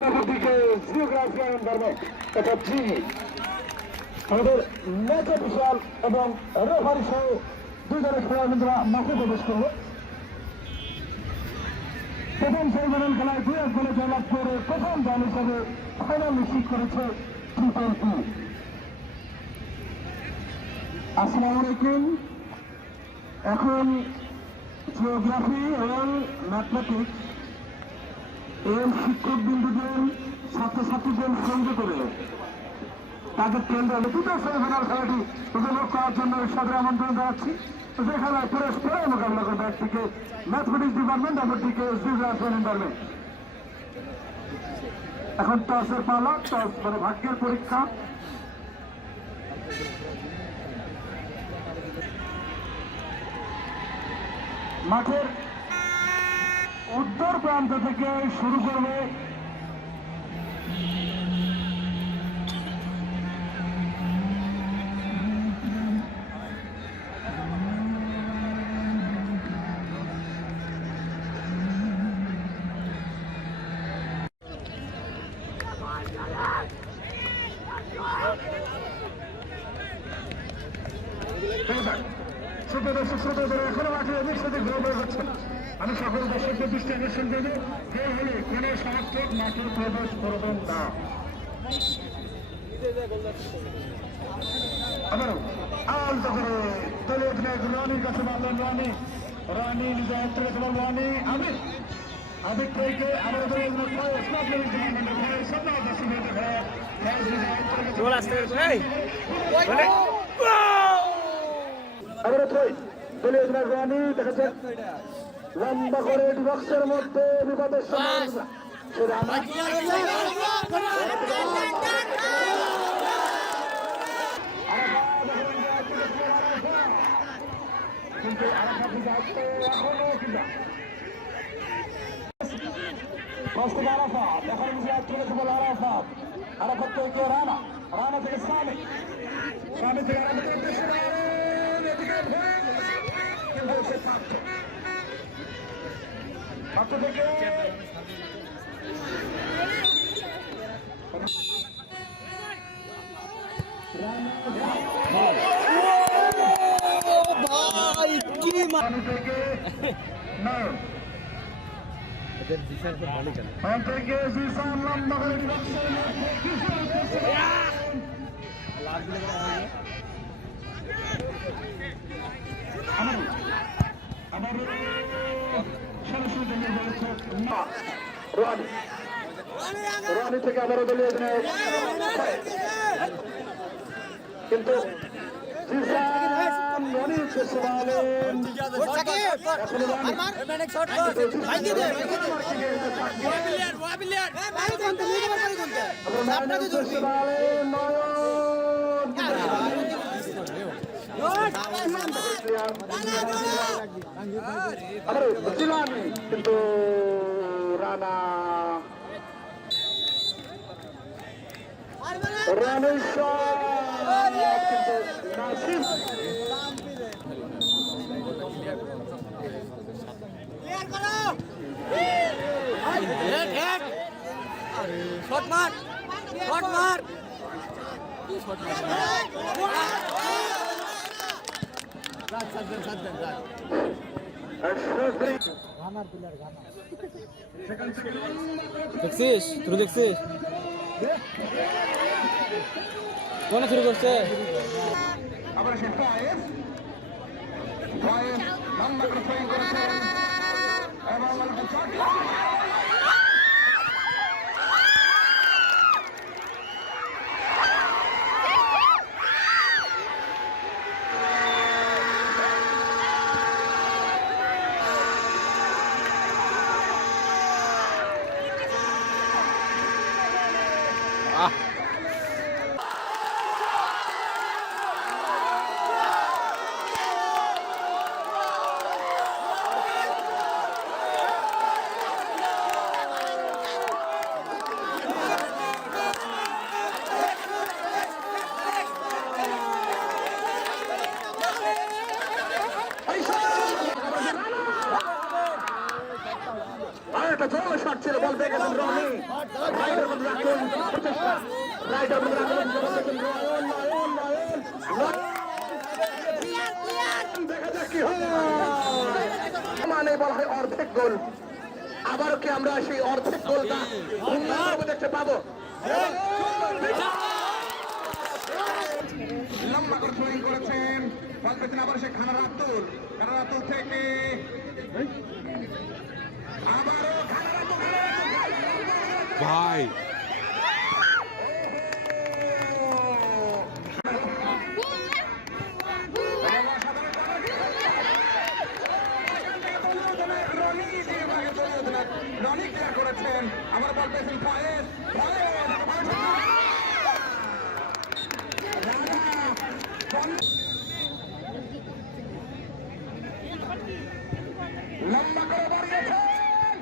দিকে জিওগ্রাফি ধর্মে এটা জিনিস আমাদের ম্যাচ অফিসিয়াল এবং রেফারি সহ দুই দলের খেলোয়াড়রা মাঠে প্রবেশ করলো। প্রথম সেমিফাইনাল খেলায় 2-1 গোলে জয়লাভ করে প্রথম দল হিসেবে ফাইনাল নিশ্চিত করেছে টি-20। আসসালামু আলাইকুম। এখন জিওগ্রাফি এবং ম্যাথমেটিক্স এর শিক্ষক বিন্দুদের ছাত্রছাত্রীদের সঙ্গে করে তাদের কেন্দ্রে দুটো সেমিফাইনাল খেলাটি উপভোগ করার জন্য সাদরে আমন্ত্রণ জানাচ্ছি। সেখানে পরস্পর মোকাবিলা করবে, একদিকে ম্যাথমেটিক্স ডিপার্টমেন্ট, অপরদিকে জিওগ্রাফি ডিপার্টমেন্ট। এখন টসের পালা, টস মানে ভাগ্যের পরীক্ষা। মাঠের উত্তর প্রান্ত থেকে শুরু করবে এখনো মাঠে অনেক সাথে ঘুরে হচ্ছে। আমি সকল দর্শকদের দৃষ্টি আকর্ষণ করবো, কেউ হলে কোনো সমর্থক মাঠে প্রবেশ করবেন না। আবারও আলাদা করে দলীয় অধিনায়ক রানির কাছে মারলেন রানি নিজের হাত থেকে খেলার রানি আবেগ থেকে আমাদের দলীয় দলীয় অধিনায়ক রানি দেখেছেন লম্বা করে ডিবক্সের মধ্যে বিপদের সময় কিন্তু এখনো কিনা আরাফাত এখন চলেছে বলে আরাফাত থেকে রানা থেকে সামি থেকে পাত্র থেকে রানি থেকে আবারও দলীয় কিন্তু কিন্তু রানা রানের কিন্তু নাসিম দেখছিস তুই দেখছিস কোন শুরু করছে আবার সে লম্বা করে ট্রেন করেছেন এবং একটা জোর শট ছিল, বল পেয়ে গেছেন রনি। প্রচেষ্টা রাইডার দেখা যাক কি হয় মানে বলা হয় অর্ধেক গোল আবারও কি আমরা সেই অর্ধেক গোলটা দেখতে পাবো লম্বা করে থ্রোয়িং করেছেন বল পেতেন আবার সে খানার আব্দুল থেকে আবারও খানার আব্দুল ভাই রনি ক্লিয়ার করেছেন আবার বল পেয়েছেন ফয়েজ লম্বা করে বাড়িয়েছেন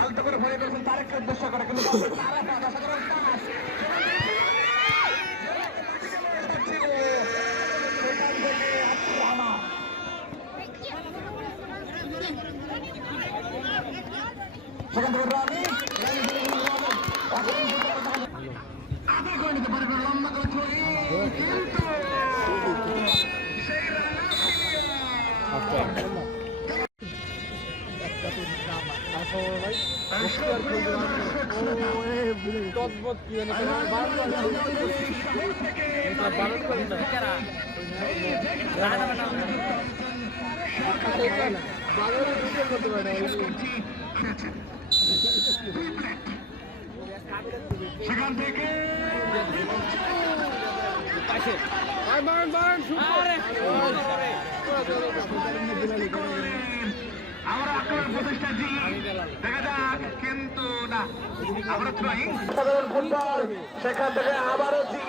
আলতো করে ভরে করেছেন তারেককে উদ্দেশ্য করে কিন্তু তারেক অসাধারণ পাস সেখান থেকে আব্দুর রহমান সেখান থেকে রনি আদর করে নিতে পারে লম্বা করে কিন্তু সেই সেখান থেকে আমরা আক্রমণ প্রচেষ্টা জি দেখা যাক কিন্তু না আমরা থ্রোয়িং সাধারণ ফুটবল সেখান থেকে আবারও জি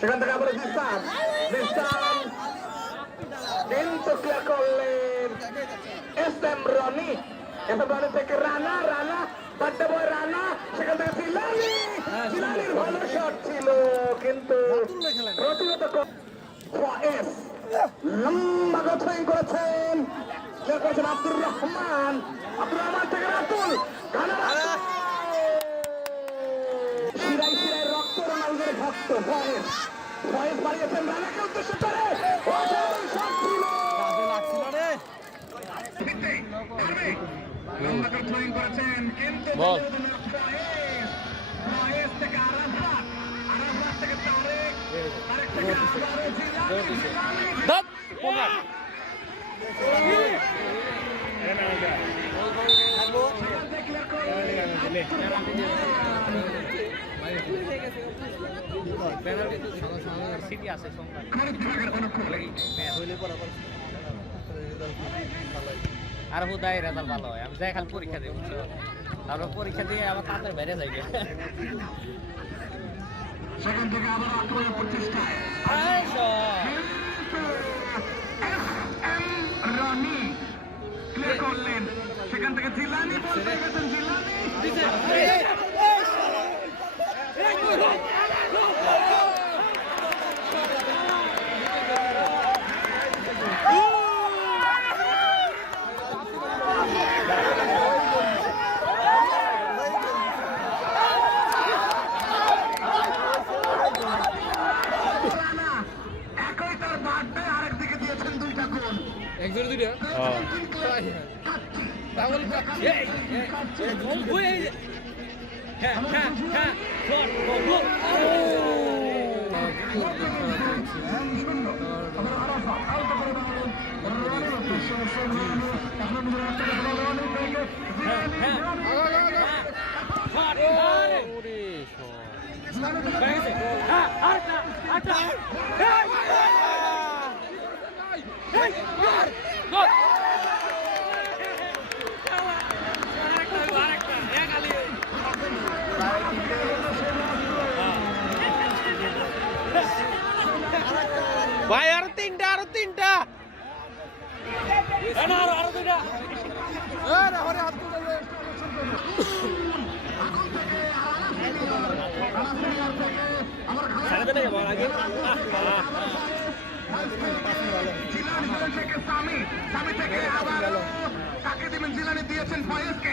সেখান থেকে আবারও জিসান কিন্তু ক্লিয়ার করলেন এসএম রনি থেকে রানা বাড্ডা বয় রানা সেখান থেকে জিলানির ভালো শট ছিল কিন্তু প্রতিহত ফয়েজ লম্বা থ্রোয়িং করেছেন আব্দুর রহমান থেকে রাতুল শিরাই রক্ত রোনালদোর ভক্ত ফয়েজ বাড়িয়েছেন রানাকে উদ্দেশ্য করে লম্বা করে থ্রোয়িং করেছেন কিন্তু ফয়েজ থেকে আরাফাত থেকে তারেক থেকে আবারও জিলানি আর হুদাই রেজাল্ট ভালো হয় আমি যাই খালি পরীক্ষা দিই বুঝছো তারপর পরীক্ষা দিয়ে আমার তাড়াতাড়ি বেড়ে যাই সেখান থেকে আবার আক্রমণের প্রচেষ্টা রনি ক্লিয়ার করলেন সেখান থেকে জিলানি একই তার বার্থডে আরেকদিকে দিয়েছেন দুইটা গোল একজন দুইটা তাহলে ভাই আরো তিনটা আরো দুইটা জিলানি থেকে সামি থেকে আবার কাকে দিবেন জিলানি বাড়িয়েছেন ফয়েজকে।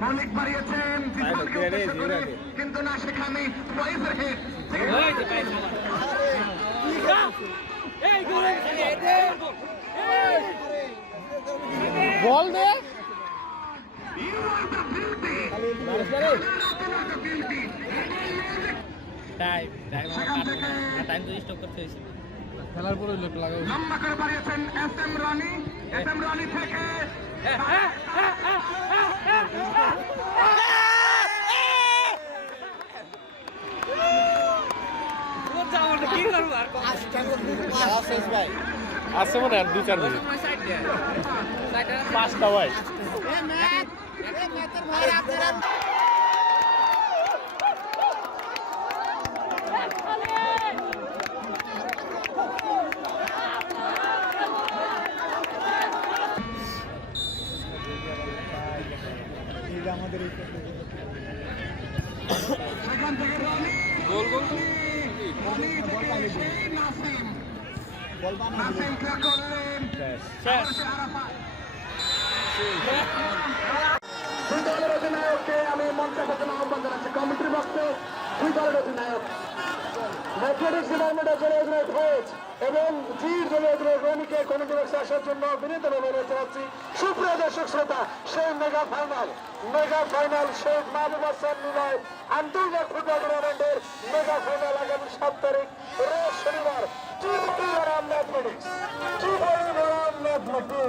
মৌলিক বাড়িয়েছেন জিসানকে উদ্দেশ্য করে, কিন্তু না, সেখানে ফয়েজের হেড। বল দে You are the beauty. Time time তো স্টপ করতে হয়েছিল। খেলার পরে লোক লাগাও লম্বা করে বাড়িয়েছেন S M Rony. S M Rony থেকে কি করবো আর আছে মনে আর 2-4 মিনিট সাইড দে 5টা ভাই সেখান থেকে রনি। রনি থেকে সেই নাসিম। নাসিম ক্লিয়ার করলেন। অবশ্যই আরাফাত। দুই দলের অধিনায়ককে আমি মঞ্চে বসানোর আহ্বান জানাচ্ছি। কমিটির বক্তব্য দুই দলের অধিনায়ক ম্যাথমেটিক্স ডিপার্টমেন্টের জন্য অধিনায়ক ফয়েজ এবং জির জন্য অধিনায়ক রনিকে কমিটি বক্সে আসার জন্য বিনীতভাবে অনুরোধ জানাচ্ছি। সুপ্রিয় দর্শক শ্রোতা, সেই মেগা ফাইনাল শেখ মাহবুব হাসান নিলয় আন্তর্জাতিক ফুটবল টুর্নামেন্টের মেগা ফাইনাল আগামী 7 তারিখ রোজ শনিবার। Mathematics mathematics